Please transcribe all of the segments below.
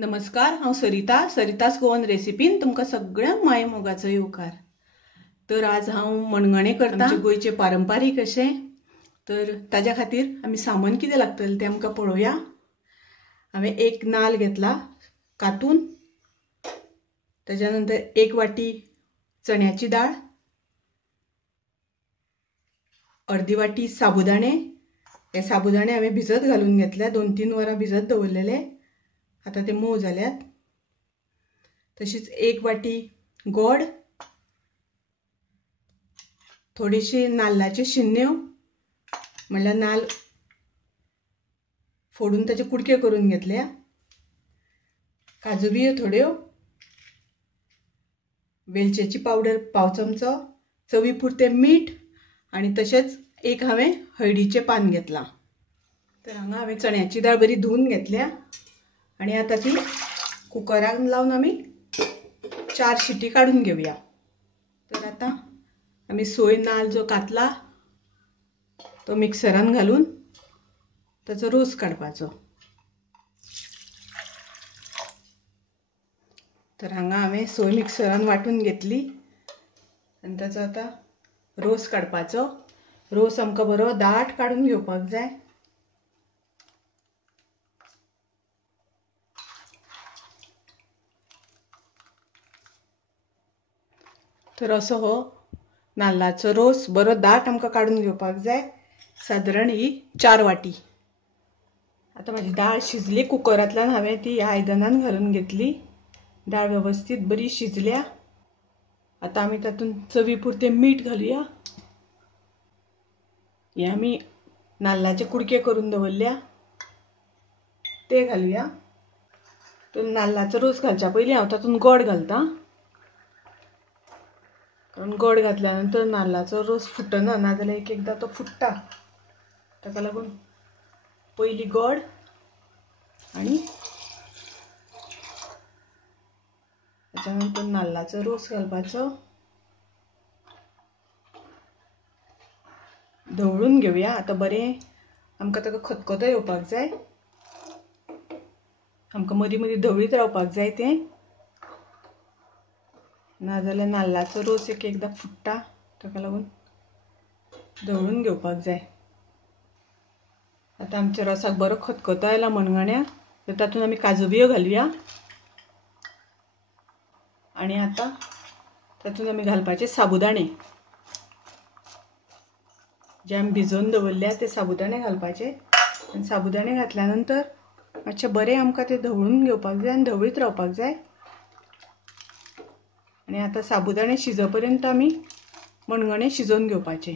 नमस्कार, हांव सरितास गोवन रेसिपीन तुमकां सगळ्यांक माये मोगाचो येवकार। तर आज हांव मणगणें करता, आमचे गोंयचे पारंपारीक अशें। तर ताज्या खातीर आमी सामान कितें लागतलें तें आमकां पळोवया। हांवें एक नाल्ल घेतला कातून, ताज्या नंतर 1 वाटी चण्याची दाळ, अर्दी वाटी साबुदाणे। हे साबुदाणे हांवें भिजत घालून घेतल्या, 2-3 वरां भिजत दवरलेले, आता ते मोव जाल्यात। तशीच 1 वाटी गोड, थोडीशी नाल्लाच्यो शिन्न्यो म्हणल्यार नाल्ल फोडून ताचे कुडके करून घेतल्या, काजू बियो थोड्यो, वेलचेची पावडर पाव चमचो, चवी पुरते मीठ आणि तशेंच एक हांवें हळदीचें पान घेतलां। तर हांगा हांवें चण्याची दाळ बरी धुवन घेतल्या आणि आता ती कुकराक लावन आमी 4 शिटी काढून घेवया। तर आता आमी सोय नाल्ल जो कातला तो मिक्सरान घालून ताचो रोस काडपाचो। तर हांगा हांवें सोय मिक्सरान वाटून घेतली आनी ताचो आता रोस काडपाचो। रोस आमकां बरो दाट काडून घेवपाक जाय। तर असो हो नाल्लाचो रोस बरो दाट आमकां काडून घेवपाक जाय, सादारण ही 4 वाटी। आता माझी दाळ शिजली, कुकरांतल्यान हांवें ती ह्या आयदनान घालून घेतली। दाळ व्यवस्थित बरी शिजल्या। आता आमी तातूंत चवी पुरते मीठ घालुया। हे आमी नाल्लाचे कुडके करून दवरल्या ते घालुया। तर नाल्लाचो रोस घालच्या पयलीं हांव तातूंत गोड घालतां, कारण गोड घातल्यानंतर नाल्लाचो रोस फुटना, नाजाल्यार एकएकदां तो फुट्टा। ताका लागून पयलीं गोड आनी ताच्या नंतर नाल्लाचो रोस घालपाचो। धवळून घेवया। आता बरें आमकां ताका खतखतो येवपाक जाय, आमकां मदीं मदीं धवळीत रावपाक जाय तें, नाजाल्यार नाल्लाचो रोस एकएकदां फुट्टा, ताका लागून धवळून घेवपाक जाय। आता आमच्या रोसाक बरो खतखतो आयला मणगण्याक, तर तातूंत आमी काजू बियो घालुया आणि आता तातूंत आमी घालपाचे साबुदाणे, जे आमी भिजोवन दवरल्या ते साबुदाणे घालपाचे। आनी साबुदाणे घातल्यानंतर मातशें बरें आमकां ते धवळून घेवपाक जाय आनी धवळीत रावपाक जाय। आणि आता साबुदाणे शिजोपर्यंत आमी मणगणें शिजोवन घेवपाचे।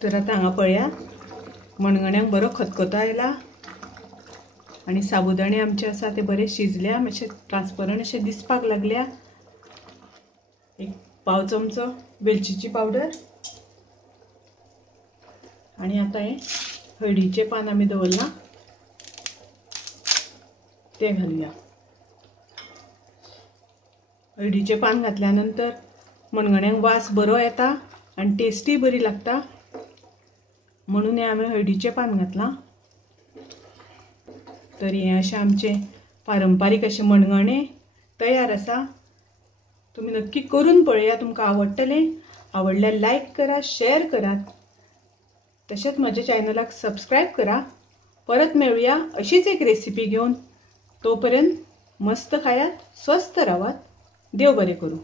तर आता हांगा पळया, मणगण्याक बरो खतखतो आयला आणि साबुदाणे आमचे आसा ते बरे शिजल्या, मातशे ट्रान्सपरंट अशे दिसपाक लागल्या। 1 पाव चमचो वेलचीची पावडर आणि आता हे हळदीचें पान आमी दवरलां ते घालुया। हळदीचें पान घातल्यानंतर मणगण्याक वास बरो येता आनी टेस्टूय बरी लागता, म्हणून हे हांवें हळदीचें पान घातलां। तर हें अशें आमचें पारंपारीक अशें मणगणें तयार आसा। तुमी नक्की करून पळया, तुमकां आवडटलें। आवडल्यार लायक करा, शेअर करात, तशेंच म्हज्या चॅनलाक सबस्क्रायब करा। परत मेळुया अशीच एक रेसिपी घेवन। तोपर्यंत मस्त खायात, स्वस्थ रावात, देव बरें करूं।